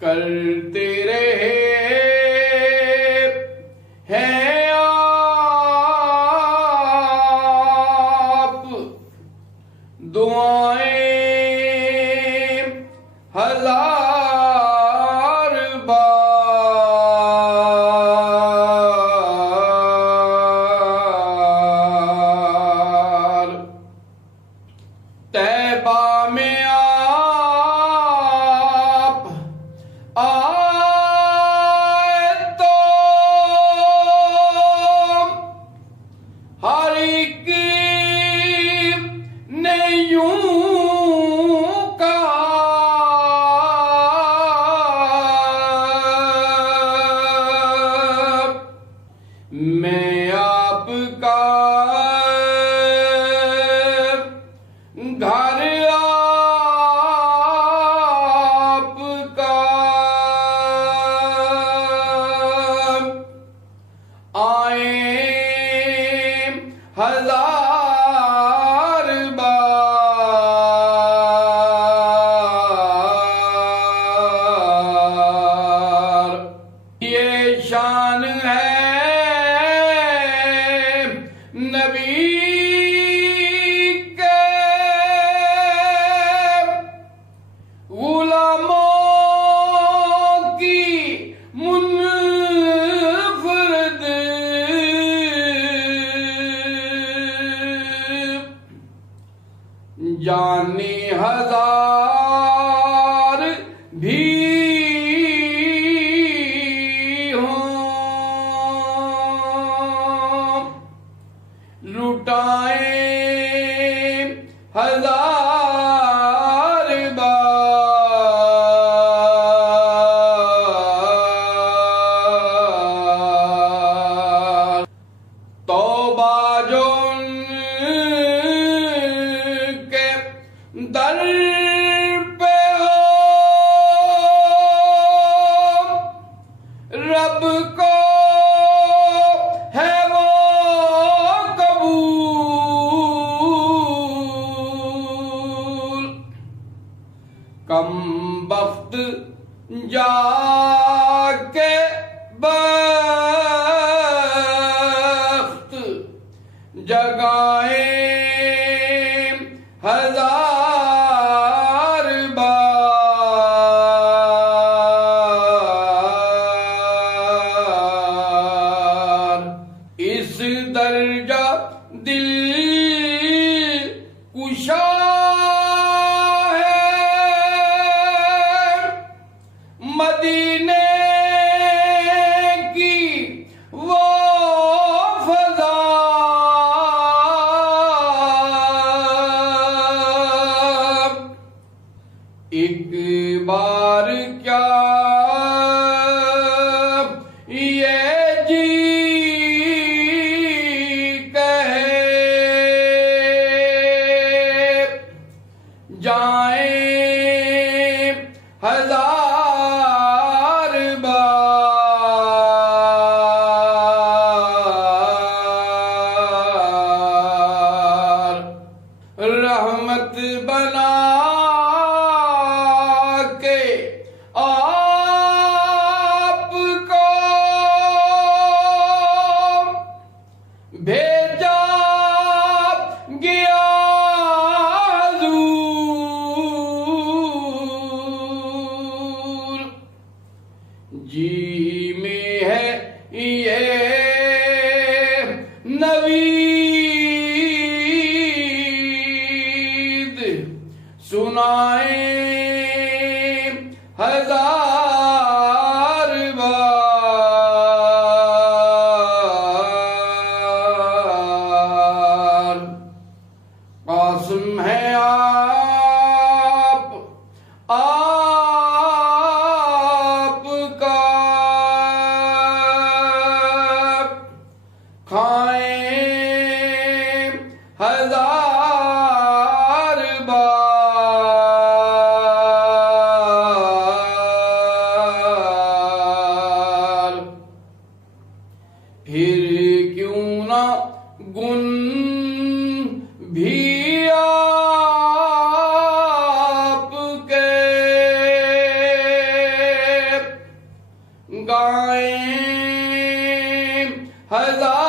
करते रहे हैं आप दुआएं हजार बार। तैबा में आप आए तो हर एक ने यूं कहा, मैं आपका घर आपका आए हजार बार। ये शान है नबी के गुलामों की मुनफरद जाने हजार भी हों, लुटाए हजार बार। तौबा जो उनके दर पे हो, रब को है वो कबूल। कम वक्त जाके बख्त जगाए हजार बार। इस दर्जा दिल कुशा है मदीने की वो फजा। एक बार क्या ये जी कहे जाए हजार बार। रहमत बना के आपको भेजा गया हुजूर। जी में है ये नवीद सुनाए हजार बार। कासिम है आपका खाए हजार बार। गाए हजार